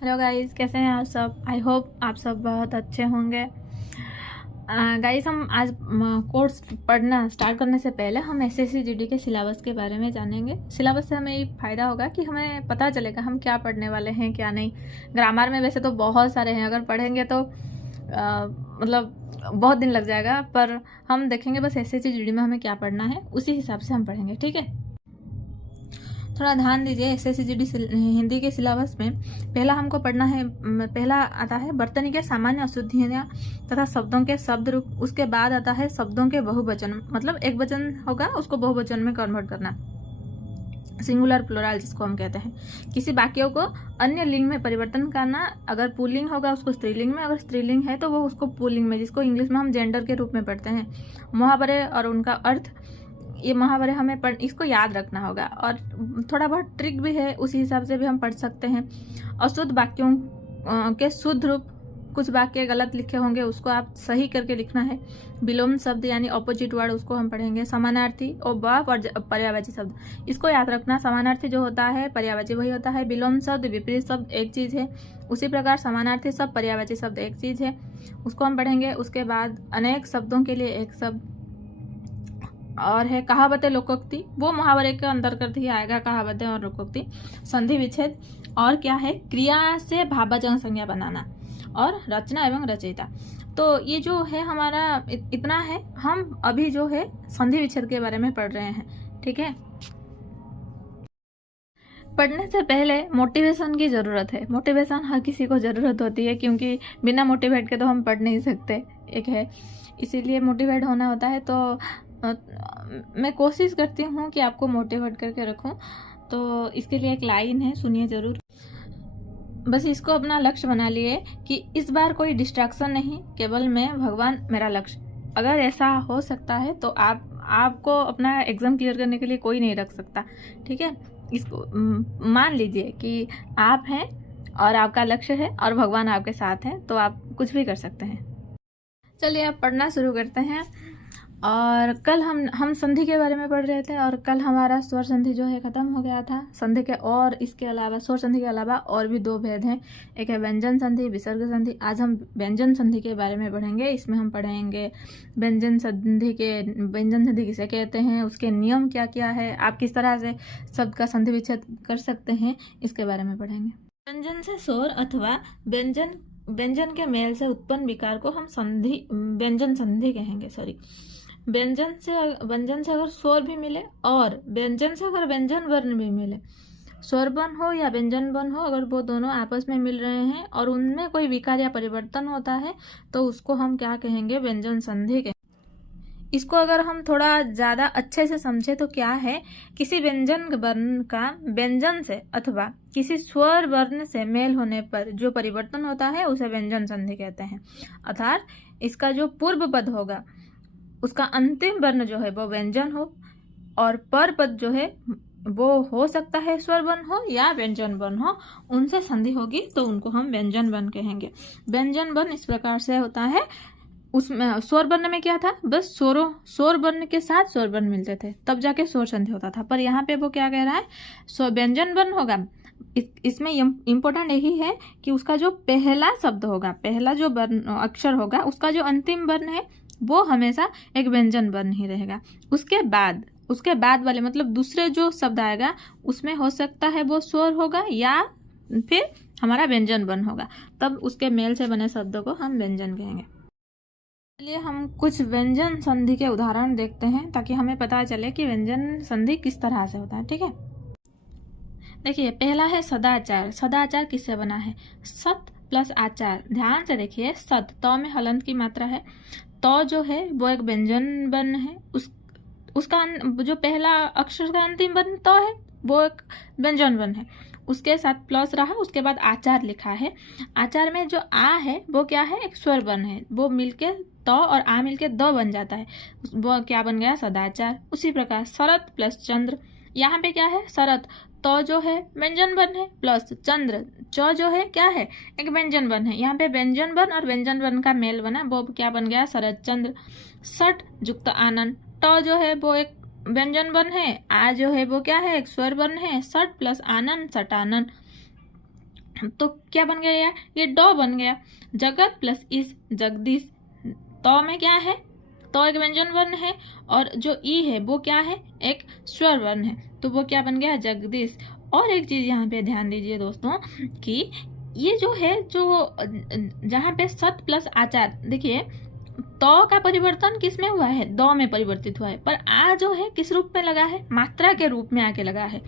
Hello guys, कैसे हैं आप सब। आई होप आप सब बहुत अच्छे होंगे। गाइस, हम आज कोर्स पढ़ना स्टार्ट करने से पहले हम एसएससी जीडी के सिलेबस के बारे में जानेंगे। सिलेबस से हमें ये फ़ायदा होगा कि हमें पता चलेगा हम क्या पढ़ने वाले हैं क्या नहीं। ग्रामर में वैसे तो बहुत सारे हैं, अगर पढ़ेंगे तो मतलब बहुत दिन लग जाएगा, पर हम देखेंगे बस एसएससी जीडी में हमें क्या पढ़ना है, उसी हिसाब से हम पढ़ेंगे। ठीक है, थोड़ा ध्यान दीजिए। एसएससी जीडी हिंदी के सिलेबस में पहला हमको पढ़ना है, पहला आता है वर्तनी के सामान्य अशुद्धियाँ तथा शब्दों के शब्द रूप। उसके बाद आता है शब्दों के बहुवचन, मतलब एक वचन होगा उसको बहुवचन में कन्वर्ट करना, सिंगुलर प्लुरल जिसको हम कहते हैं। किसी वाक्यों को अन्य लिंग में परिवर्तन करना, अगर पुल्लिंग होगा उसको स्त्रीलिंग में, अगर स्त्रीलिंग है तो वो उसको पुल्लिंग में, जिसको इंग्लिश में हम जेंडर के रूप में पढ़ते हैं। मुहावरे और उनका अर्थ, ये मुहावरे हमें इसको याद रखना होगा, और थोड़ा बहुत ट्रिक भी है, उसी हिसाब से भी हम पढ़ सकते हैं। अशुद्ध वाक्यों के शुद्ध रूप, कुछ वाक्य गलत लिखे होंगे उसको आप सही करके लिखना है। विलोम शब्द यानी ऑपोजिट वर्ड, उसको हम पढ़ेंगे। समानार्थी और बफ और पर्यायवाची शब्द, इसको याद रखना। समानार्थी जो होता है पर्यायवाची वही होता है। विलोम शब्द विपरीत शब्द एक चीज़ है, उसी प्रकार समानार्थी शब्द पर्यायवाची शब्द एक चीज़ है, उसको हम पढ़ेंगे। उसके बाद अनेक शब्दों के लिए एक शब्द और है कहावतें लोकोक्ति, वो मुहावरे के अंतर्गत ही आएगा, कहावतें और लोकोक्ति। संधि विच्छेद, और क्या है क्रिया से भाववाचक संज्ञा बनाना, और रचना एवं रचयिता। तो ये जो है हमारा इतना है। हम अभी जो है संधि विच्छेद के बारे में पढ़ रहे हैं। ठीक है, पढ़ने से पहले मोटिवेशन की ज़रूरत है। मोटिवेशन हर किसी को ज़रूरत होती है, क्योंकि बिना मोटिवेट के तो हम पढ़ नहीं सकते, एक है, इसीलिए मोटिवेट होना होता है। तो मैं कोशिश करती हूँ कि आपको मोटिवेट करके रखूँ, तो इसके लिए एक लाइन है, सुनिए ज़रूर। बस इसको अपना लक्ष्य बना लिए कि इस बार कोई डिस्ट्रैक्शन नहीं, केवल मैं, भगवान मेरा लक्ष्य। अगर ऐसा हो सकता है तो आपको अपना एग्ज़ाम क्लियर करने के लिए कोई नहीं रख सकता। ठीक है, इसको मान लीजिए कि आप हैं और आपका लक्ष्य है और भगवान आपके साथ हैं, तो आप कुछ भी कर सकते हैं। चलिए अब पढ़ना शुरू करते हैं। और कल हम संधि के बारे में पढ़ रहे थे, और कल हमारा स्वर संधि जो है ख़त्म हो गया था। संधि के और इसके अलावा, स्वर संधि के अलावा और भी दो भेद हैं, एक है व्यंजन संधि, विसर्ग संधि। आज हम व्यंजन संधि के बारे में पढ़ेंगे। इसमें हम पढ़ेंगे व्यंजन संधि किसे कहते हैं, उसके नियम क्या क्या है, आप किस तरह से शब्द का संधि विच्छेद कर सकते हैं, इसके बारे में पढ़ेंगे। व्यंजन से स्वर अथवा व्यंजन के मेल से उत्पन्न विकार को हम व्यंजन संधि कहेंगे। व्यंजन से अगर स्वर भी मिले और व्यंजन से अगर व्यंजन वर्ण भी मिले, स्वर वर्ण हो या व्यंजन वर्ण हो, अगर वो दोनों आपस में मिल रहे हैं और उनमें कोई विकार या परिवर्तन होता है, तो उसको हम क्या कहेंगे, व्यंजन संधि कहेंगे। इसको अगर हम थोड़ा ज़्यादा अच्छे से समझे तो क्या है, किसी व्यंजन वर्ण का व्यंजन से अथवा किसी स्वर वर्ण से मेल होने पर जो परिवर्तन होता है उसे व्यंजन संधि कहते हैं। अर्थात इसका जो पूर्व पद होगा उसका अंतिम वर्ण जो है वो व्यंजन हो, और पर पद जो है वो हो सकता है स्वर वर्ण हो या व्यंजन वर्ण हो, उनसे संधि होगी तो उनको हम व्यंजन वर्ण कहेंगे। व्यंजन वर्ण इस प्रकार से होता है, उसमें स्वर वर्ण में क्या था, बस स्वर वर्ण के साथ स्वर वर्ण मिलते थे, तब जाके स्वर संधि होता था। पर यहाँ पे वो क्या कह रहा है, व्यंजन वर्ण होगा। इसमें इम्पोर्टेंट यही है कि उसका जो पहला शब्द होगा, पहला जो वर्ण अक्षर होगा, उसका जो अंतिम वर्ण है वो हमेशा एक व्यंजन वर्ण ही रहेगा। उसके बाद वाले मतलब दूसरे जो शब्द आएगा उसमें हो सकता है वो स्वर होगा या फिर हमारा व्यंजन वर्ण होगा, तब उसके मेल से बने शब्दों को हम व्यंजन कहेंगे। चलिए हम कुछ व्यंजन संधि के उदाहरण देखते हैं, ताकि हमें पता चले कि व्यंजन संधि किस तरह से होता है। ठीक है, देखिए पहला है सदाचार। सदाचार किससे बना है, सत प्लस आचार। ध्यान से देखिए, सत, तो में हलंत की मात्रा है, तो जो है वो एक व्यंजन वर्ण है, उसका जो पहला अक्षर का अंतिम वर्ण तो है वो एक व्यंजन वर्ण है, उसके साथ प्लस रहा, उसके बाद आचार लिखा है। आचार में जो आ है वो क्या है, एक स्वर वर्ण है, वो मिलके तो और आ मिलके द बन जाता है, वो क्या बन गया, सदाचार। उसी प्रकार शरत प्लस चंद्र, यहाँ पे क्या है, शरत, तो जो है व्यंजन वर्ण है, प्लस चंद्र, च जो है क्या है, एक व्यंजन वर्ण है। यहाँ पे व्यंजन वर्ण और व्यंजन वर्ण का मेल बना, वो क्या बन गया, शरत चंद्र। सट युक्त आनंद, ट जो है वो एक व्यंजन वर्ण है, आ जो है वो क्या है, एक स्वर वर्ण है, सट प्लस आनंद, सटानंद। तो क्या बन गया, ये ड बन गया। जगत प्लस इस, जगदीश। तो में क्या है, तो एक व्यंजन वर्ण है, और जो ई है वो क्या है, एक स्वर वर्ण है, तो वो क्या बन गया, जगदीश। और एक चीज यहाँ पे ध्यान दीजिए दोस्तों कि ये जो है, जो जहाँ पे सत प्लस आचार, देखिए तो का परिवर्तन किस में हुआ है, दो में परिवर्तित हुआ है, पर आ जो है किस रूप में लगा है, मात्रा के रूप में आके लगा है,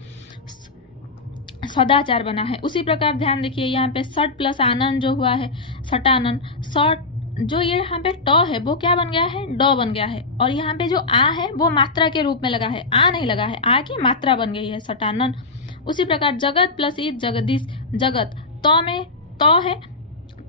सदाचार बना है। उसी प्रकार ध्यान देखिए यहाँ पे सट प्लस आनंद जो हुआ है, सटानंद। सट जो ये यहाँ पे ट है वो क्या बन गया है, ड बन गया है, और यहाँ पे जो आ है वो मात्रा के रूप में लगा है, आ नहीं लगा है, आ की मात्रा बन गई है, सटानंद। उसी प्रकार जगत प्लस ईद, जगदीश। जगत तो में तो है,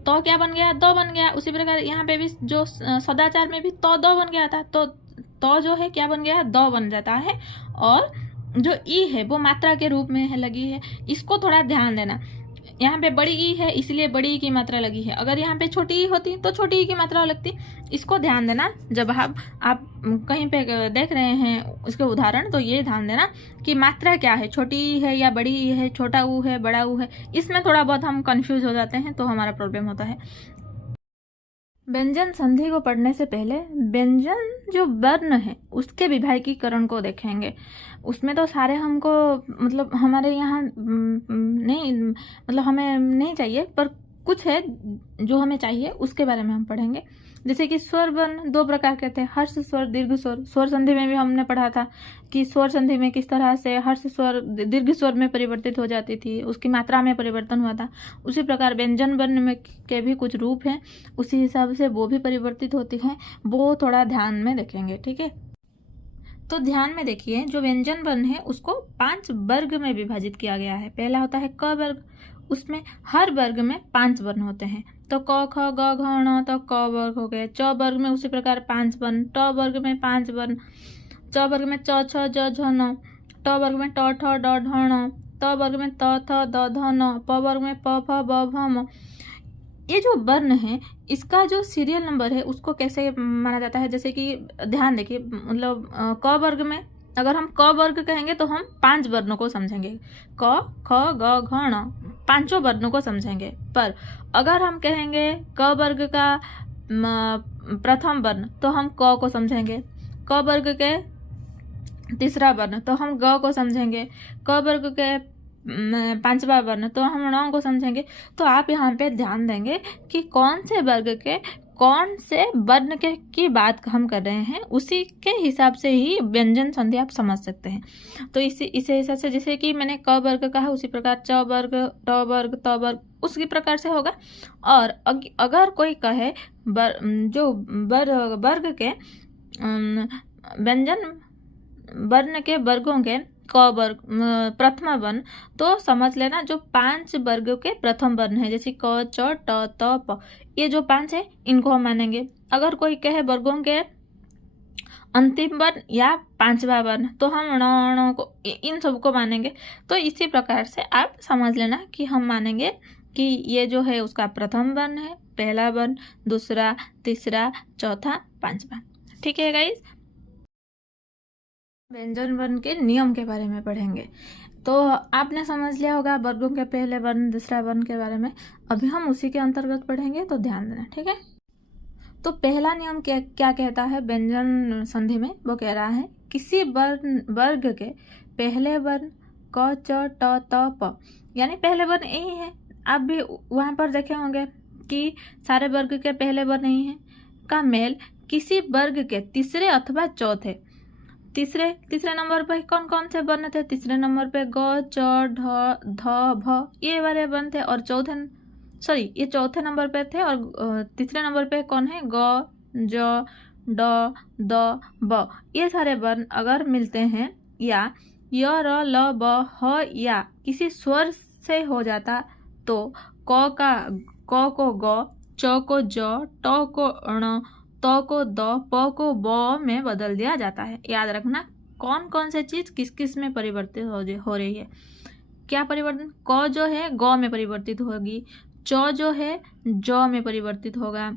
तो क्या बन गया, दो बन गया। उसी प्रकार यहाँ पे भी जो सदाचार में भी तो दो बन गया था, तो जो है क्या बन गया, दो बन जाता है, और जो ई है वो मात्रा के रूप में है लगी है। इसको थोड़ा ध्यान देना, यहाँ पे बड़ी ई है इसलिए बड़ी ई की मात्रा लगी है, अगर यहाँ पे छोटी ई होती तो छोटी ई की मात्रा लगती। इसको ध्यान देना जब आप कहीं पे देख रहे हैं उसके उदाहरण, तो ये ध्यान देना कि मात्रा क्या है, छोटी ई है या बड़ी ई है, छोटा ऊ है बड़ा ऊ है, इसमें थोड़ा बहुत हम कंफ्यूज हो जाते हैं, तो हमारा प्रॉब्लम होता है। व्यंजन संधि को पढ़ने से पहले व्यंजन जो वर्ण है उसके विभागीकरण को देखेंगे। उसमें तो सारे हमको मतलब हमारे यहाँ नहीं, मतलब हमें नहीं चाहिए, पर कुछ है जो हमें चाहिए, उसके बारे में हम पढ़ेंगे। जैसे कि स्वर वर्ण दो प्रकार के थे, हर्ष स्वर, दीर्घ स्वर। स्वर संधि में भी हमने पढ़ा था कि स्वर संधि में किस तरह से हर्ष स्वर दीर्घ स्वर में परिवर्तित हो जाती थी, उसकी मात्रा में परिवर्तन हुआ था। उसी प्रकार व्यंजन वर्ण में के भी कुछ रूप हैं, उसी हिसाब से वो भी परिवर्तित होती हैं, वो थोड़ा ध्यान में देखेंगे, ठीक है। तो ध्यान में देखिए, जो व्यंजन वर्ण है उसको 5 वर्ग में विभाजित किया गया है। पहला होता है क वर्ग, उसमें हर वर्ग में 5 वर्ण होते हैं। तो क ख ग घ ण, तो क वर्ग हो गए। च वर्ग में उसी प्रकार 5 वर्ण, ट वर्ग में 5 वर्ण, च वर्ग में च छ ज झ न, ट वर्ग में ट ठ ड ढ ण, त वर्ग में त थ द ध न, प वर्ग में प फ ब भ म। ये जो वर्ण है इसका जो सीरियल नंबर है उसको कैसे माना जाता है, जैसे कि ध्यान देखिए, मतलब क वर्ग में अगर हम क वर्ग कहेंगे तो हम 5 वर्णों को समझेंगे, क ख ग घ ण, 5 वर्णों को समझेंगे। पर अगर हम कहेंगे क वर्ग का प्रथम वर्ण तो हम क को समझेंगे, क वर्ग के तीसरा वर्ण तो हम ग को समझेंगे, क वर्ग के 5वां वर्ण तो हम ण को समझेंगे। तो आप यहाँ पे ध्यान देंगे कि कौन से वर्ग के कौन से वर्ण के की बात हम कर रहे हैं, उसी के हिसाब से ही व्यंजन संधि आप समझ सकते हैं। तो इसी हिसाब से, जैसे कि मैंने क वर्ग कहा उसी प्रकार च वर्ग, ट वर्ग, त वर्ग उसी प्रकार से होगा। और अगर कोई कहे जो वर्ग के व्यंजन वर्ण के वर्गों के क वर्ग प्रथम वर्ण, तो समझ लेना जो 5 वर्ग के प्रथम वर्ण है, जैसे क च ट त प, ये जो 5 है इनको हम मानेंगे। अगर कोई कहे वर्गों के अंतिम वर्ण या 5वां वर्ण तो हम ण को इन सबको मानेंगे। तो इसी प्रकार से आप समझ लेना कि हम मानेंगे कि ये जो है उसका प्रथम वर्ण है, पहला वर्ण, दूसरा, तीसरा, चौथा, 5वां। ठीक है गाइस, व्यंजन वर्ण के नियम के बारे में पढ़ेंगे। तो आपने समझ लिया होगा वर्गों के पहले वर्ण दूसरा वर्ण के बारे में, अभी हम उसी के अंतर्गत पढ़ेंगे, तो ध्यान देना, ठीक है। तो पहला नियम क्या कहता है व्यंजन संधि में, वो कह रहा है किसी वर्ग के पहले वर्ण क च ट त प, यानी पहले वर्ण यही है। आप भी वहां पर देखे होंगे कि सारे वर्ग के पहले वर्ण यही है, का मेल किसी वर्ग के तीसरे अथवा चौथे, तीसरे नंबर पर कौन कौन से वर्ण थे, तीसरे नंबर पे ग च ढ ध भ ये वाले वर्ण थे, और ये चौथे नंबर पे थे, और तीसरे नंबर पे कौन है, ग ज ड द ब, ये सारे वर्ण अगर मिलते हैं या य र ल ब ह या किसी स्वर से हो जाता तो क को ग, च को ज, ट को ण, त को द, प को ब में बदल दिया जाता है। याद रखना कौन कौन से चीज किस किस में परिवर्तित हो रही है। क्या परिवर्तन, क जो है ग में परिवर्तित होगी, च जो है ज में परिवर्तित होगा,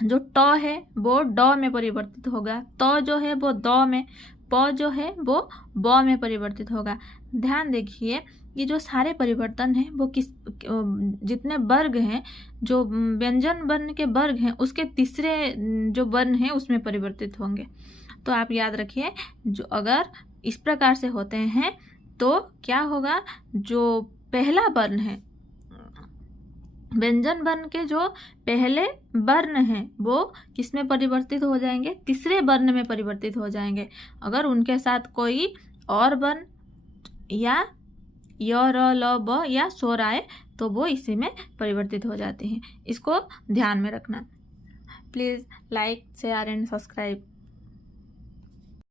जो ट है वो ड में परिवर्तित होगा, त जो है वो द में, प जो है वो ब में परिवर्तित होगा। ध्यान देखिए ये जो सारे परिवर्तन हैं वो जितने वर्ग हैं, जो व्यंजन वर्ण के वर्ग हैं, उसके तीसरे जो वर्ण हैं उसमें परिवर्तित होंगे। तो आप याद रखिए, जो अगर इस प्रकार से होते हैं तो क्या होगा, जो पहला वर्ण है, व्यंजन वर्ण के जो पहले वर्ण हैं वो किस में परिवर्तित हो जाएंगे, तीसरे वर्ण में परिवर्तित हो जाएंगे। अगर उनके साथ कोई और वर्ण या य, र, ल, ब या स्वर आए तो वो इसी में परिवर्तित हो जाते हैं। इसको ध्यान में रखना। Please like, share and subscribe.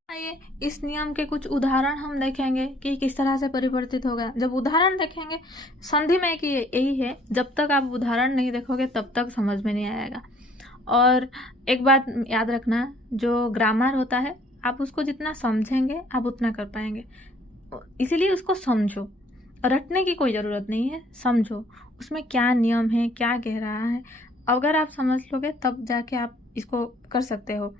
आइए इस नियम के कुछ उदाहरण हम देखेंगे कि किस तरह से परिवर्तित होगा। जब उदाहरण देखेंगे, संधि में कि यही है, जब तक आप उदाहरण नहीं देखोगे तब तक समझ में नहीं आएगा। और एक बात याद रखना, जो ग्रामर होता है आप उसको जितना समझेंगे आप उतना कर पाएंगे, इसीलिए उसको समझो। रटने की कोई ज़रूरत नहीं है, समझो उसमें क्या नियम है, क्या कह रहा है। अगर आप समझ लोगे तब जाके आप इसको कर सकते हो।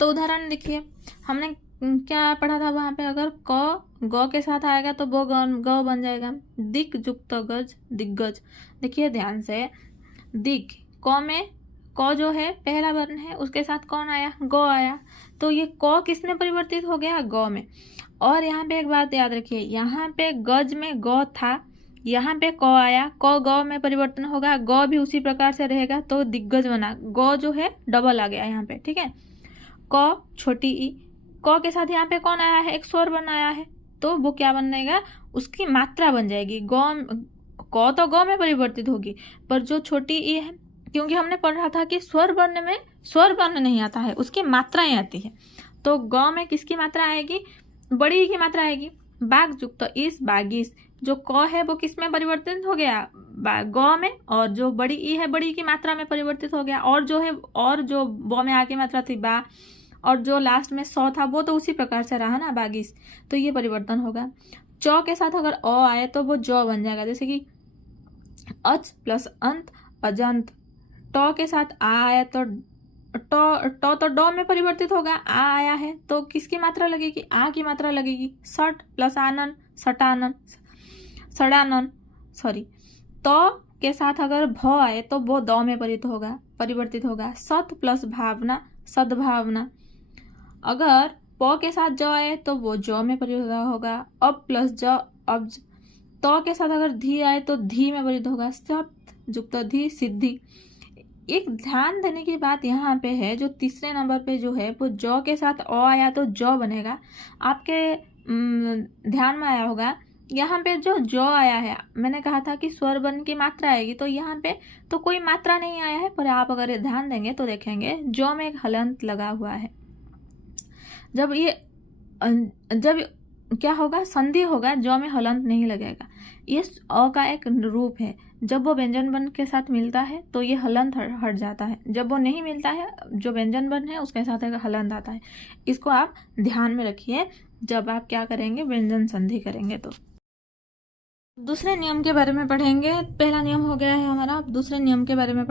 तो उदाहरण देखिए, हमने क्या पढ़ा था वहाँ पे, अगर क ग के साथ आएगा तो वो ग बन जाएगा। दिक जुक्त गज, दिग्गज। देखिए ध्यान से, दिक, क में क जो है पहला वर्ण है, उसके साथ कौन आया, ग आया, तो ये क किस में परिवर्तित हो गया, ग में। और यहाँ पे एक बात याद रखिए, यहाँ पे गज में ग था, यहाँ पे क आया, क ग में परिवर्तन होगा, ग भी उसी प्रकार से रहेगा तो दिग्गज बना। ग जो है डबल आ गया यहाँ पे, ठीक है। क छोटी ई, क के साथ यहाँ पे कौन आया है, एक स्वर वर्ण आया है, तो वो क्या बनेगा, उसकी मात्रा बन जाएगी। क तो ग में परिवर्तित होगी, पर जो छोटी ई है, क्योंकि हमने पढ़ा था कि स्वर वर्ण में स्वर वर्ण नहीं आता है, उसकी मात्राएं आती है। तो ग में किसकी मात्रा आएगी, बड़ी ई की मात्रा आएगी। बाग युक्त इस, बागीस, जो क है वो किस में परिवर्तित हो गया, ग में, और जो बड़ी ई है बड़ी की मात्रा में परिवर्तित हो गया। और जो है, और जो ब में आ की मात्रा थी बा, और जो लास्ट में सौ था वो तो उसी प्रकार से रहा ना, बागीस, तो ये परिवर्तन होगा। च के साथ अगर अ आए तो वो ज बन जाएगा, जैसे कि अच प्लस अंत, अजंत। ट के साथ आ आया तो तो ड में परिवर्तित होगा, आ आया है तो किसकी मात्रा लगेगी, आ की मात्रा लगेगी। सट प्लस आनन, सटानन, सड़ानन, सॉरी। तो के साथ अगर भ आए तो वो द में परिवर्तित होगा। सत प्लस भावना, सद्भावना। अगर प के साथ ज आए तो वो ज में परिवर्तित होगा। अब प्लस ज, अब्ज। तो के साथ अगर धी आए तो धी में परिवर्तित होगा। सत जुक्त धी, सिद्धि। एक ध्यान देने की बात यहाँ पे है, जो तीसरे नंबर पे जो है वो ज के साथ अ आया तो ज बनेगा। आपके ध्यान में आया होगा, यहाँ पे जो ज आया है, मैंने कहा था कि स्वर वर्ण की मात्रा आएगी, तो यहाँ पे तो कोई मात्रा नहीं आया है, पर आप अगर ध्यान देंगे तो देखेंगे ज में एक हलंत लगा हुआ है। जब क्या होगा, संधि होगा, ज में हलंत नहीं लगेगा। ये अ का एक रूप है, जब वो व्यंजन वर्ण के साथ मिलता है तो ये हलंत हट जाता है, जब वो नहीं मिलता है, जो व्यंजन वर्ण है उसके साथ एक हलंत आता है। इसको आप ध्यान में रखिए जब आप क्या करेंगे, व्यंजन संधि करेंगे। तो दूसरे नियम के बारे में पढ़ेंगे। पहला नियम हो गया है हमारा, दूसरे नियम के बारे में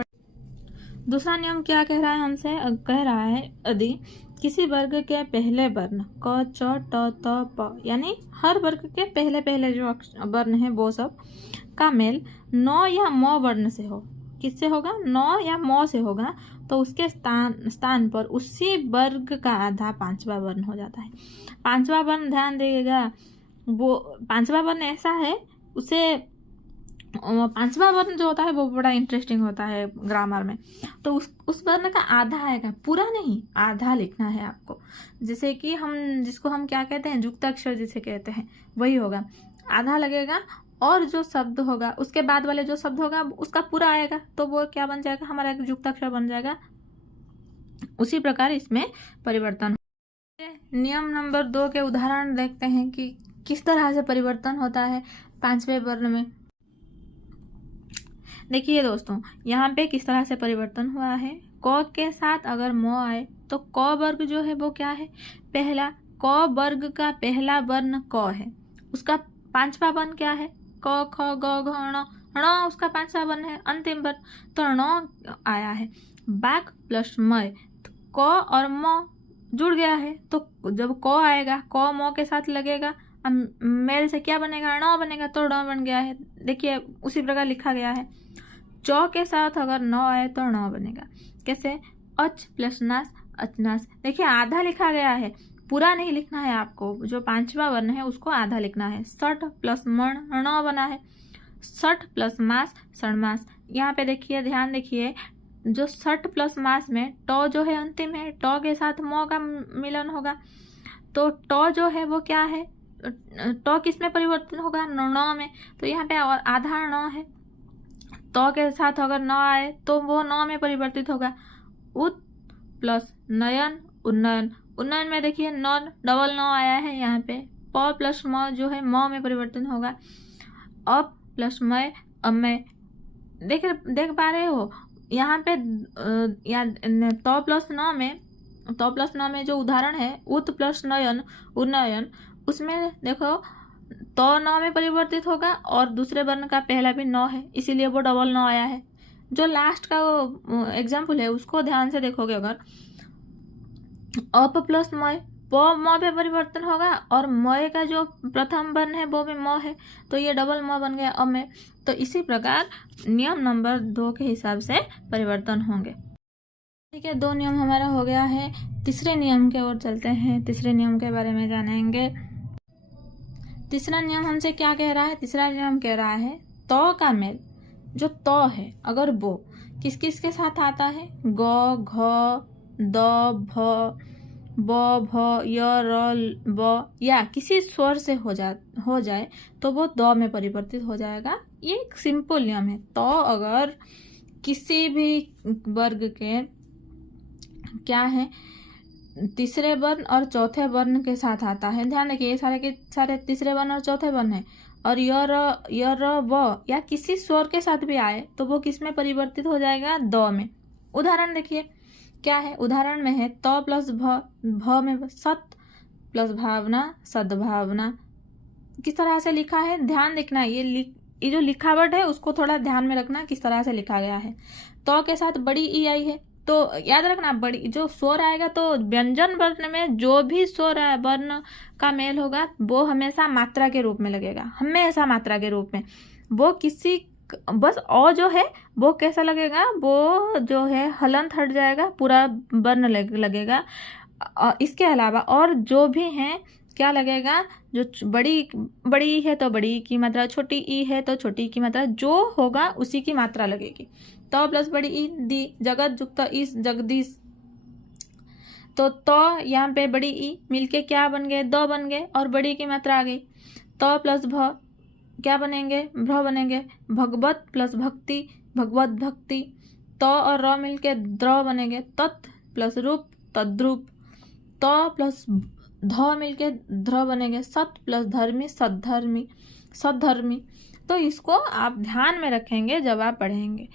दूसरा नियम क्या कह रहा है हमसे, कह रहा है यदि किसी वर्ग के पहले वर्ण क, च, ट, त, प, यानी हर वर्ग के पहले जो वर्ण है वो सब का मेल न या म वर्ण से हो। किससे होगा, न या म से होगा, तो उसके स्थान पर उसी वर्ग का आधा पांचवा वर्ण हो जाता है। पांचवा वर्ण ध्यान देगा, वो पांचवा वर्ण ऐसा है, उसे पांचवा वर्ण जो होता है वो बड़ा इंटरेस्टिंग होता है ग्रामर में। तो उस वर्ण का आधा आएगा, पूरा नहीं, आधा लिखना है आपको। जैसे कि जिसको हम क्या कहते हैं, युक्ताक्षर जिसे कहते हैं, वही होगा, आधा लगेगा। और जो शब्द होगा उसके बाद वाले जो शब्द होगा उसका पूरा आएगा, तो वो क्या बन जाएगा, हमारा एक युक्ताक्षर बन जाएगा। उसी प्रकार इसमें परिवर्तन। नियम नंबर 2 के उदाहरण देखते हैं कि किस तरह से परिवर्तन होता है पांचवें वर्ण में। देखिए दोस्तों, यहाँ पे किस तरह से परिवर्तन हुआ है। क के साथ अगर म आए तो क वर्ग जो है वो क्या है, पहला। क वर्ग का पहला वर्ण क है, उसका पांचवा वर्ण क्या है, क, ख, ग, घ, ण। ण उसका पांचवा वर्ण है, अंतिम वर्ण, तो ण आया है। बाक प्लस मय, क और म जुड़ गया है, तो जब क आएगा क म के साथ लगेगा, मेल से क्या बनेगा, ण बनेगा, तो ण बन गया है। देखिए उसी प्रकार लिखा गया है। च के साथ अगर न आए तो ण बनेगा। कैसे, अच प्लस नास अचनास। देखिए आधा लिखा गया है, पूरा नहीं लिखना है आपको, जो 5वां वर्ण है उसको आधा लिखना है। सठ प्लस मण ण बना है। सठ प्लस मास षणमास। यहाँ पे देखिए, ध्यान देखिए, जो सठ प्लस मास में ट जो है अंतिम है, ट के साथ म का मिलन होगा, तो ट जो है वो क्या है, ट किस में परिवर्तन होगा, न में। तो यहाँ पे और आधा ण है, त के साथ अगर न आए तो वो न में परिवर्तित होगा। उत प्लस नयन उन्नयन। उन्नयन में देखिए न डबल न आया है, यहाँ पे प प्लस म जो है म में परिवर्तन होगा। अप प्लस मय अमय। देख पा रहे हो यहाँ पे तो प्लस न में जो उदाहरण है उत प्लस नयन उन्नयन, उसमें देखो तो न में परिवर्तित होगा और दूसरे वर्ण का पहला भी न है, इसीलिए वो डबल न आया है। जो लास्ट का वो एग्जाम्पल है उसको ध्यान से देखोगे, अगर अप प्लस मय, प म पे परिवर्तन होगा और मय का जो प्रथम वर्ण है वो भी म है, तो ये डबल म बन गया अमय। तो इसी प्रकार नियम नंबर 2 के हिसाब से परिवर्तन होंगे। ठीक है, 2 नियम हमारा हो गया है। तीसरे नियम की ओर चलते हैं, तीसरे नियम के बारे में जानेंगे। तीसरा नियम हमसे क्या कह रहा है, तीसरा नियम कह रहा है तो का मेल, जो तो है अगर वो किस किस के साथ आता है, ग घ द भ ब भ य र ब, या किसी स्वर से हो जाए तो वो द में परिवर्तित हो जाएगा। ये एक सिंपल नियम है। तो अगर किसी भी वर्ग के क्या है, तीसरे वर्ण और चौथे वर्ण के साथ आता है, ध्यान रखिए ये सारे के सारे तीसरे वर्ण और चौथे वर्ण है, और य र व या किसी स्वर के साथ भी आए तो वो किस में परिवर्तित हो जाएगा, द में। उदाहरण देखिए क्या है, उदाहरण में है तो प्लस भ में सत प्लस भावना सद्भावना। किस तरह से लिखा है ध्यान देखना, ये जो लिखावट है उसको थोड़ा ध्यान में रखना, किस तरह से लिखा गया है। तो के साथ बड़ी ई आई है, तो याद रखना बड़ी जो स्वर आएगा, तो व्यंजन वर्ण में जो भी स्वर वर्ण का मेल होगा वो हमेशा मात्रा के रूप में लगेगा, हमेशा मात्रा के रूप में। वो किसी बस अ जो है वो कैसा लगेगा, वो जो है हलंत हट जाएगा, पूरा वर्ण लगेगा। इसके अलावा और जो भी हैं क्या लगेगा, जो बड़ी ई है तो बड़ी की मात्रा, छोटी ई है तो छोटी की मात्रा, जो होगा उसी की मात्रा लगेगी। तो प्लस बड़ी ई दी, जगत जुक्त इस जगदीश, तो यहाँ पे बड़ी ई मिलके क्या बन गए, दो बन गए, और बड़ी की मात्रा आ गई। तो प्लस भ क्या बनेंगे, भ्र बनेंगे। भगवत प्लस भक्ति भगवत भक्ति। तो और र मिलके द्र बनेंगे। तत् प्लस रूप तद्रूप। तो प्लस ध मिलके ध्र बनेंगे। सत प्लस धर्मी सद्धर्मी सद्धर्मी। तो इसको आप ध्यान में रखेंगे जब आप पढ़ेंगे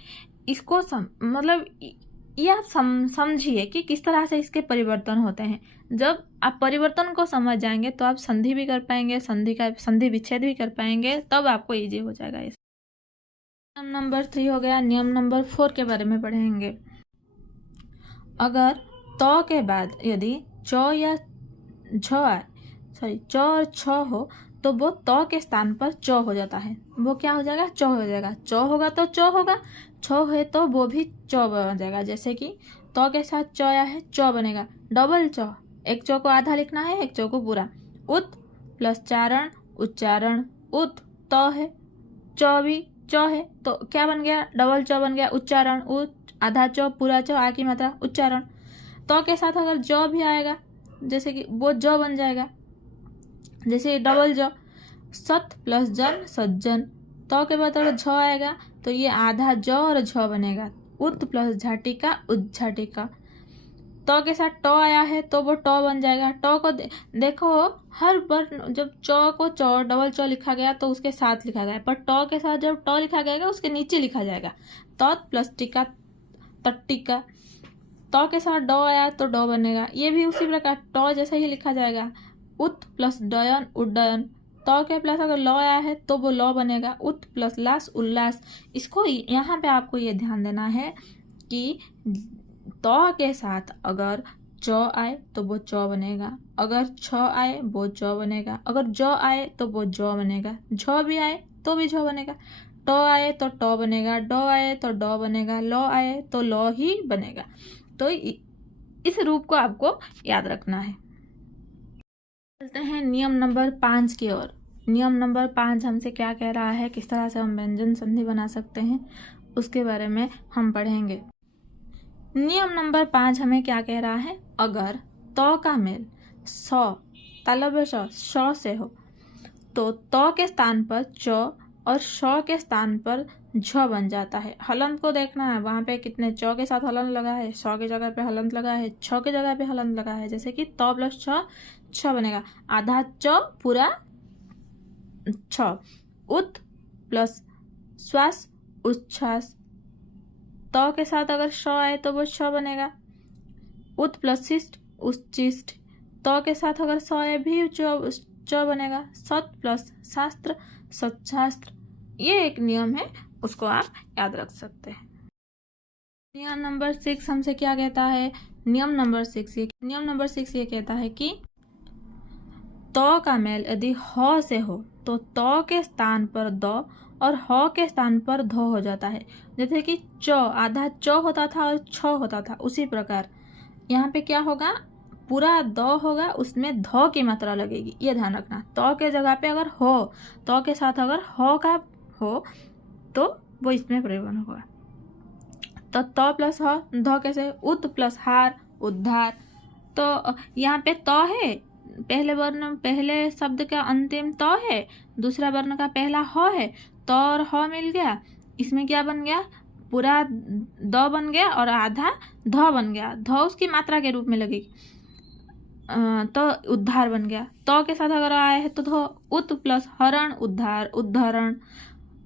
इसको, मतलब ये आप समझिए कि किस तरह से इसके परिवर्तन होते हैं। जब आप परिवर्तन को समझ जाएंगे तो आप संधि भी कर पाएंगे, संधि विच्छेद भी कर पाएंगे, तब आपको इजी हो जाएगा। नियम नंबर 3 हो गया। नियम नंबर 4 के बारे में पढ़ेंगे। अगर तो के बाद यदि च या झ आए, च और छ हो, तो वो तो के स्थान पर च हो जाता है। वो क्या हो जाएगा, च हो जाएगा। च होगा तो च होगा, छ है तो वो भी च बन जाएगा। जैसे कि तो के साथ च आया है, च बनेगा। डबल च, एक च को आधा लिखना है, एक च को पूरा। उत प्लस चारण उच्चारण। उत तो है, च भी च है, तो क्या बन गया, डबल च बन गया, उच्चारण। उत आधा च पूरा च, आ की मात्रा उच्चारण। तो के साथ अगर ज भी आएगा, जैसे कि वो ज बन जाएगा, जैसे डबल ज। सत प्लस जन सज्जन। तो के बाद अगर झ आएगा तो ये आधा ज और झ बनेगा। उत प्लस झाटिका उज्झाटिका। तो के साथ ट आया है तो वो ट बन जाएगा। ट को देखो, हर बार जब च को च डबल च लिखा गया तो उसके साथ लिखा गया, पर ट के साथ जब ट लिखा गया उसके नीचे लिखा जाएगा। तत् प्लस टिका तट्टिका। तो के साथ ड आया तो ड बनेगा, ये भी उसी प्रकार ट जैसा ही लिखा जाएगा। उत प्लस डयन उड्डयन। तो के प्लस अगर ल आया है तो वो ल बनेगा। उत प्लस लास उल्लास। इसको यहाँ पे आपको ये ध्यान देना है कि तो के साथ अगर च आए तो वो च बनेगा, अगर छ आए वो च बनेगा, अगर ज आए तो वो ज बनेगा, झ भी आए तो भी झ बनेगा, ट आए तो ट बनेगा, ड आए तो ड बनेगा, ल आए तो ल ही बनेगा। तो इस रूप को आपको याद रखना है। चलते हैं नियम नंबर 5 की ओर। नियम नंबर 5 हमसे क्या कह रहा है, किस तरह से हम व्यंजन संधि बना सकते हैं, उसके बारे में हम पढ़ेंगे। नियम नंबर 5 हमें क्या कह रहा है, अगर त का मेल स तालव्य श से हो तो त के स्थान पर च और श के स्थान पर झ बन जाता है। हलंत को देखना है, वहां पे कितने च के साथ हलंत लगा है, श की जगह पे हलंत लगा है, छ की जगह पे हलंत लगा है। जैसे कि त प्लस छ छ बनेगा, आधा च पूरा छ, उत प्लस श्वास उच्छ्वास, त के साथ अगर श आए तो वो श बनेगा, उत प्लस शिष्ट उच्चिष्ट, त के साथ अगर स आए भी च बनेगा, सत प्लस शास्त्र सच्छास्त्र। ये एक नियम है, उसको आप याद रख सकते हैं। नियम नंबर 6 हमसे क्या कहता है, नियम नंबर 6 ये कहता है कि त का मेल यदि ह से हो तो त के स्थान पर द और ह के स्थान पर ध हो जाता है। जैसे कि च आधा च होता था और छ होता था, उसी प्रकार यहाँ पे क्या होगा, पूरा द होगा, उसमें ध की मात्रा लगेगी, ये ध्यान रखना। त के जगह पे अगर हो, त के साथ अगर ह का हो तो वो इसमें प्रयोग होगा। तो त प्लस ह, ध कैसे, उत प्लस हार उद्धार। तो यहाँ पे त है, पहले वर्ण पहले शब्द का अंतिम त है, दूसरा वर्ण का पहला ह है, त और ह मिल गया, इसमें क्या बन गया, पूरा द बन गया और आधा ध बन गया, ध उसकी मात्रा के रूप में लगेगी, तो उद्धार बन गया। त के साथ अगर आया है तो ध, उत प्लस हरण उद्धार उद्धारण।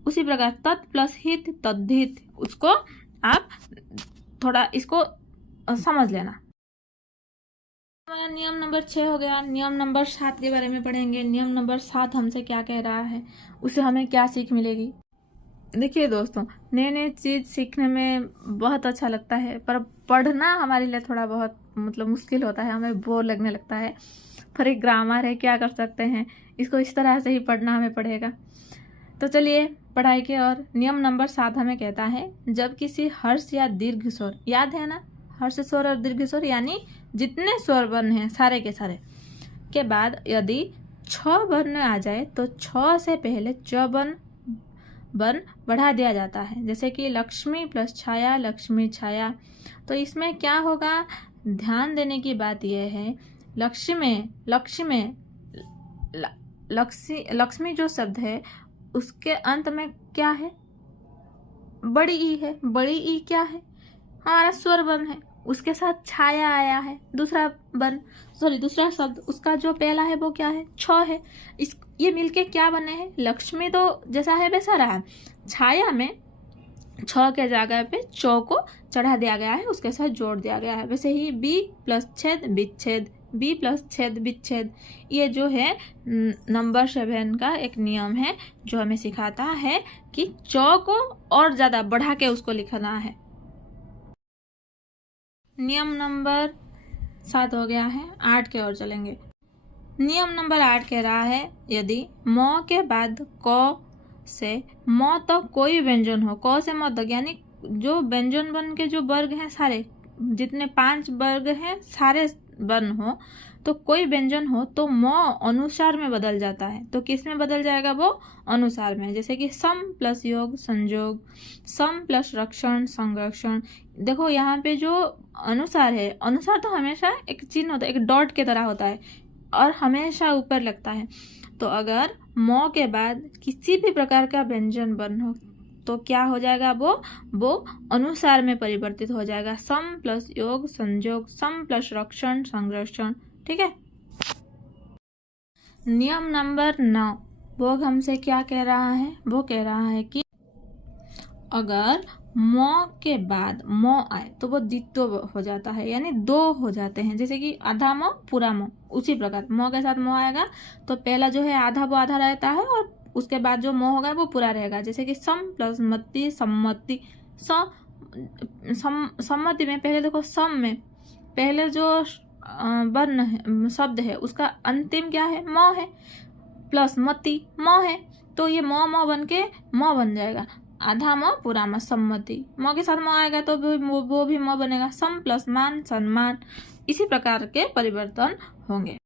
उसी प्रकार तत् प्लस हित तद्धित, उसको आप थोड़ा इसको समझ लेना। हमारा नियम नंबर 6 हो गया। नियम नंबर 7 के बारे में पढ़ेंगे। नियम नंबर 7 हमसे क्या कह रहा है, उससे हमें क्या सीख मिलेगी। देखिए दोस्तों, नए नए चीज सीखने में बहुत अच्छा लगता है, पर पढ़ना हमारे लिए थोड़ा बहुत मुश्किल होता है, हमें बोर लगने लगता है। पर एक ग्रामर है, क्या कर सकते हैं, इसको इस तरह से ही पढ़ना हमें पड़ेगा। तो चलिए पढ़ाई के और। नियम नंबर 7 हमें कहता है, जब किसी हर्ष या दीर्घ स्वर, याद है ना, हर्ष स्वर और दीर्घ स्वर यानी जितने स्वर वर्ण हैं सारे के सारे के बाद यदि छ वर्ण आ जाए तो छ से पहले च वर्ण बढ़ा दिया जाता है। जैसे कि लक्ष्मी प्लस छाया लक्ष्मी छाया। तो इसमें क्या होगा, ध्यान देने की बात यह है, लक्ष्मी जो शब्द है उसके अंत में क्या है, बड़ी ई है। बड़ी ई क्या है, हमारा स्वर वर्ण है, उसके साथ छाया आया है, दूसरा शब्द, उसका जो पहला है वो क्या है, छ है। ये मिलके क्या बने हैं, लक्ष्मी तो जैसा है वैसा रहा, छाया में छ के जगह पे चौ को चढ़ा दिया गया है, उसके साथ जोड़ दिया गया है। वैसे ही बी प्लस छेद विच्छेद, बी प्लस छेद विच्छेद, ये जो है नंबर 7 का एक नियम है जो हमें सिखाता है कि चौ को और ज्यादा बढ़ा के उसको लिखना है। नियम नंबर 7 हो गया है, 8 के ओर चलेंगे। नियम नंबर 8 कह रहा है, यदि म के बाद क से म तक कोई व्यंजन हो, क से म तक यानी जो व्यंजन वर्ण के जो वर्ग हैं सारे, जितने 5 वर्ग हैं सारे वर्ण हो, तो कोई व्यंजन हो तो म अनुसार में बदल जाता है। तो किस में बदल जाएगा, वो अनुसार में। जैसे कि सम प्लस योग संयोग, सम प्लस रक्षण संरक्षण। देखो यहाँ पे जो अनुसार है, अनुसार तो हमेशा एक चिन्ह होता है, एक डॉट की तरह होता है और हमेशा ऊपर लगता है। तो अगर म के बाद किसी भी प्रकार का व्यंजन वर्ण हो तो क्या हो जाएगा, वो अनुसार में परिवर्तित हो जाएगा। सम प्लस योग संयोग, सम प्लस रक्षण संरक्षण। ठीक है। नियम नंबर 9 वो हमसे क्या कह रहा है, वो कह रहा है कि अगर म के बाद म आए तो वो द्वित्व हो जाता है, यानी 2 हो जाते हैं। जैसे कि आधा म पूरा म, उसी प्रकार म के साथ म आएगा तो पहला जो है आधा वो आधा रहता है और उसके बाद जो म होगा वो पूरा रहेगा। जैसे कि सम प्लस मति सम्मति। सम्मति में पहले देखो, सम में पहले जो वर्ण है, शब्द है, उसका अंतिम क्या है, म है, प्लस मति म है, तो ये म बन के म बन जाएगा। आधा म पूरा म, सम्मति। म के साथ म आएगा तो वो भी म बनेगा। सम प्लस मान, सम्मान। इसी प्रकार के परिवर्तन होंगे।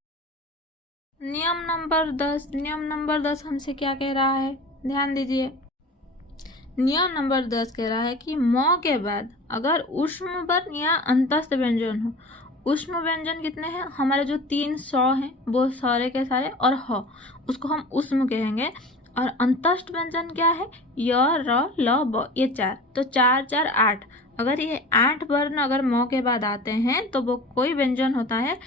नियम नंबर 10। नियम नंबर 10 हमसे क्या कह रहा है, ध्यान दीजिए। नियम नंबर 10 कह रहा है कि म के बाद अगर ऊष्म वर्ण या अंतस्थ व्यंजन हो। ऊष्म व्यंजन कितने हैं, हमारे जो 3 सौ हैं वो सारे के सारे, और ह उसको हम ऊष्म कहेंगे। और अंतस्थ व्यंजन क्या है, य, र, ल, ब, ये 4, तो 4 4 8। अगर ये 8 वर्ण अगर म के बाद आते हैं तो वो कोई व्यंजन होता है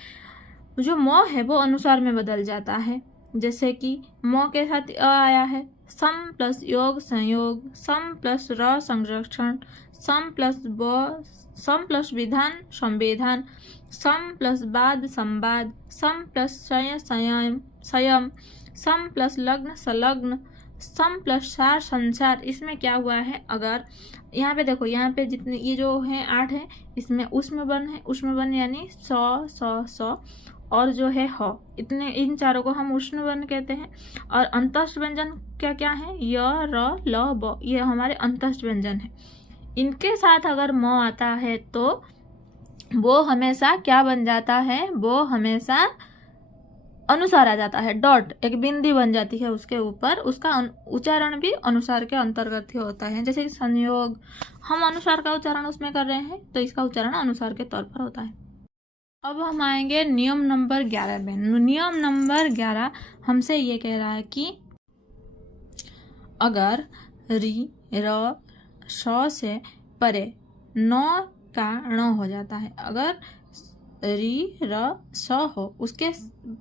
जो म है वो अनुसार में बदल जाता है। जैसे कि म के साथ अ आया है, सम प्लस योग संयोग, सम प्लस र संरक्षण, सम प्लस ब, सम प्लस विधान संविधान, सम प्लस बाद संवाद, सम प्लस संयम, सम प्लस लग्न संलग्न, सम प्लस सार संसार। इसमें क्या हुआ है, अगर यहाँ पे देखो, यहाँ पे जितने ये जो है 8 है, इसमें ऊष्म वर्ण है। ऊष्म वर्ण यानी सौ और जो है ह, इतने, इन चारों को हम ऊष्म वर्ण कहते हैं। और अंतस्थ व्यंजन क्या क्या है, य, र, ल, ब, ये हमारे अंतस्थ व्यंजन है। इनके साथ अगर म आता है तो वो हमेशा क्या बन जाता है, वो हमेशा अनुसार आ जाता है। डॉट, एक बिंदी बन जाती है उसके ऊपर, उसका उच्चारण भी अनुसार के अंतर्गत ही होता है। जैसे कि संयोग, हम अनुसार का उच्चारण उसमें कर रहे हैं तो इसका उच्चारण अनुसार के तौर पर होता है। अब हम आएंगे नियम नंबर 11 में। नियम नंबर 11 हमसे ये कह रहा है कि अगर री, र, श से परे न का ण हो जाता है। अगर री, र, स हो, उसके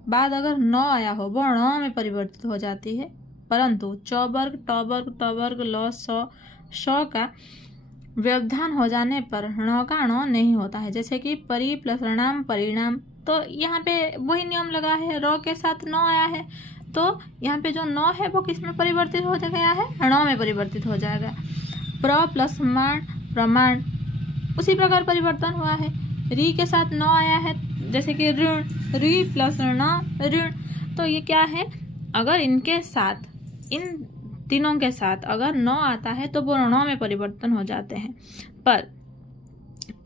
बाद अगर न आया हो, वो ण में परिवर्तित हो जाती है। परंतु च वर्ग, ट वर्ग, ट वर्ग, ल, श का व्यवधान हो जाने पर ण का ण नहीं होता है। जैसे कि परि प्लस णाम परिणाम, तो यहाँ पे वही नियम लगा है। र के साथ न आया है तो यहाँ पे जो न है वो किस में परिवर्तित हो गया है, ण में परिवर्तित हो जाएगा। प्र प्लस मान प्रमाण, उसी प्रकार परिवर्तन हुआ है। री के साथ न आया है, जैसे कि ऋण, री प्लस ण ऋण, तो ये क्या है, अगर इनके साथ, इन तीनों के साथ अगर न आता है तो वो ण में परिवर्तन हो जाते हैं। पर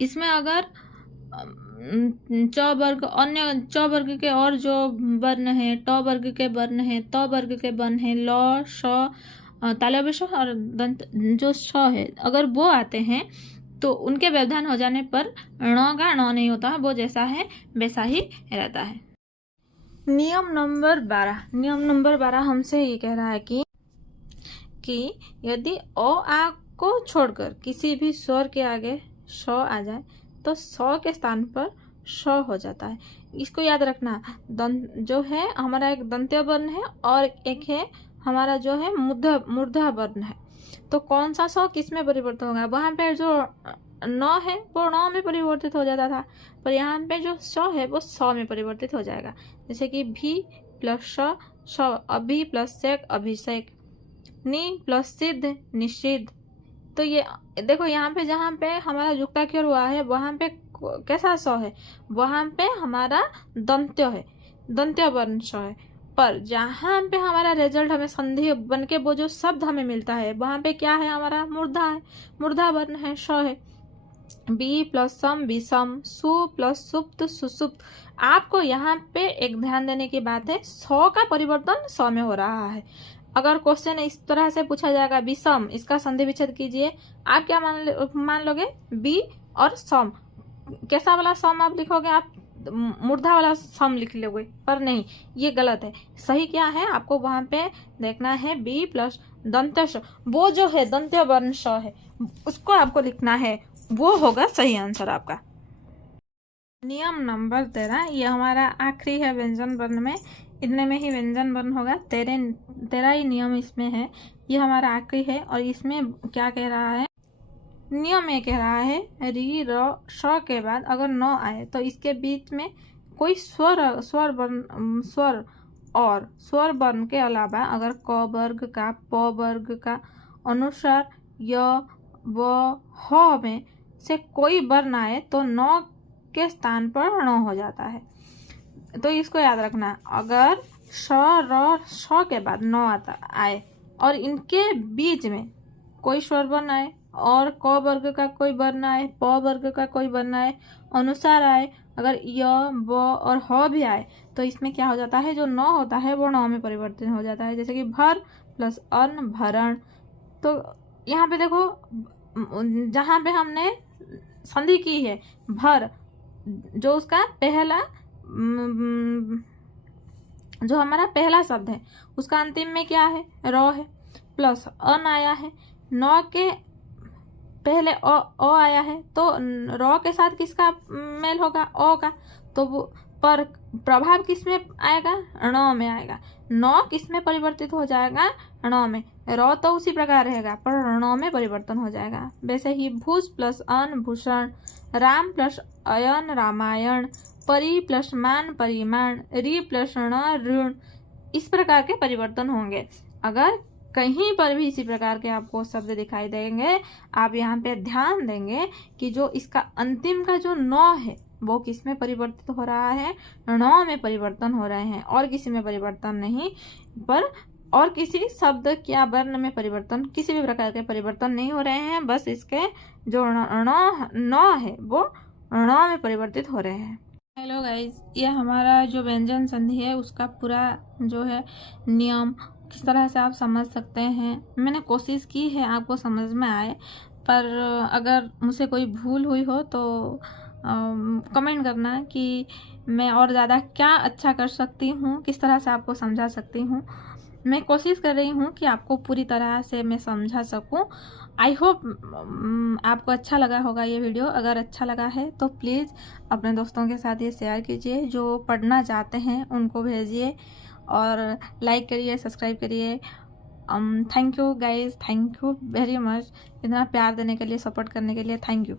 इसमें अगर च वर्ग, अन्य च वर्ग के और जो वर्ण है, ट वर्ग के वर्ण है, त वर्ग के वर्ण है, ल, श, तालव्य श और दंत जो श है, अगर वो आते हैं तो उनके व्यवधान हो जाने पर ण का ण नहीं होता है, वो जैसा है वैसा ही रहता है। नियम नंबर 12। नियम नंबर 12 हमसे ये कह रहा है कि यदि अ आ को छोड़कर किसी भी स्वर के आगे श आ जाए तो स के स्थान पर श हो जाता है। इसको याद रखना, जो है हमारा एक दंत्य वर्ण है और एक है हमारा जो है मूर्धा वर्ण है। तो कौन सा स किस में परिवर्तन होगा, वहां पे जो न है वो ण में परिवर्तित हो जाता था, पर यहाँ पे जो स है वो स में परिवर्तित हो जाएगा। जैसे कि भी प्लस श, अभी प्लस सेक अभिषेक, नि प्लस सिद्ध निषिद्ध। तो ये देखो, यहाँ पे जहाँ पे हमारा युक्ताक्षर हुआ है वहां पे कैसा स है, वहां पे हमारा दंत्य है, दंत्य वर्ण स है। पर जहाँ पे हमारा रिजल्ट हमें संधि बन के वो जो शब्द हमें मिलता है वहां पे क्या है, हमारा मूर्धा है, मूर्धा वर्ण है, श है। बी प्लस सम विषम, सु प्लस सुप्त सुसुप्त। आपको यहाँ पे एक ध्यान देने की बात है, स का परिवर्तन स में हो रहा है। अगर क्वेश्चन इस तरह से पूछा जाएगा विषम, इसका संधि विच्छेद कीजिए, आप क्या मान लोगे, बी और सम। कैसा वाला सम आप लिखोगे, आप मूर्धा वाला सम लिख लोगे, पर नहीं, ये गलत है। सही क्या है, आपको वहां पे देखना है बी प्लस दंत्य श, वो जो है दंत्य वर्ण श है उसको आपको लिखना है, वो होगा सही आंसर आपका। नियम नंबर 13, ये हमारा आखिरी है व्यंजन वर्ण में, इतने में ही व्यंजन वर्ण होगा। 13 ही नियम इसमें है, ये हमारा आखिरी है। और इसमें क्या कह रहा है, नियम ये कह रहा है री, र, श के बाद अगर न आए तो इसके बीच में कोई स्वर और स्वर वर्ण के अलावा अगर क वर्ग का, प वर्ग का अनुसार य, व, ह में से कोई वर्ण आए तो न के स्थान पर ण हो जाता है। तो इसको याद रखना, अगर श र श के बाद न आता आए और इनके बीच में कोई स्वर वर्ण आए और क वर्ग का कोई वर्ण आए, प वर्ग का कोई वर्ण आए, अनुसार आए, अगर य ब और ह भी आए तो इसमें क्या हो जाता है, जो न होता है वो ण में परिवर्तित हो जाता है। जैसे कि भर प्लस अन्न भरण। तो यहाँ पे देखो, जहाँ पे हमने संधि की है भर, जो उसका पहला जो हमारा पहला शब्द है उसका अंतिम में क्या है, र है, प्लस अन आया है, न के पहले अ आया है, तो र के साथ किसका मेल होगा, अ का। तो वो पर प्रभाव किस में आएगा, ण में आएगा। न किस में परिवर्तित हो जाएगा, ण में। र तो उसी प्रकार रहेगा पर ण में परिवर्तन हो जाएगा। वैसे ही भूष प्लस अन भूषण, राम प्लस अयन रामायण, परि प्लस मान परिमाण, रि प्लस ण ऋण, इस प्रकार के परिवर्तन होंगे। अगर कहीं पर भी इसी प्रकार के आपको शब्द दिखाई देंगे, आप यहाँ पे ध्यान देंगे कि जो इसका अंतिम का जो न है वो किस में परिवर्तित हो रहा है, ण में परिवर्तन हो रहे हैं, और किसी में परिवर्तन नहीं। पर और किसी शब्द या वर्ण में परिवर्तन, किसी भी प्रकार के परिवर्तन नहीं हो रहे हैं, बस इसके जो न है वो ण में परिवर्तित हो रहे हैं। हेलो गाइस, ये हमारा जो व्यंजन संधि है उसका पूरा जो है नियम किस तरह से आप समझ सकते हैं, मैंने कोशिश की है आपको समझ में आए। पर अगर मुझसे कोई भूल हुई हो तो कमेंट करना कि मैं और ज़्यादा क्या अच्छा कर सकती हूँ, किस तरह से आपको समझा सकती हूँ। मैं कोशिश कर रही हूँ कि आपको पूरी तरह से मैं समझा सकूँ। आई होप आपको अच्छा लगा होगा ये वीडियो। अगर अच्छा लगा है तो प्लीज़ अपने दोस्तों के साथ ये शेयर कीजिए, जो पढ़ना चाहते हैं उनको भेजिए, और लाइक करिए, सब्सक्राइब करिए। Thank you guys, thank you very much इतना प्यार देने के लिए, सपोर्ट करने के लिए, थैंक यू।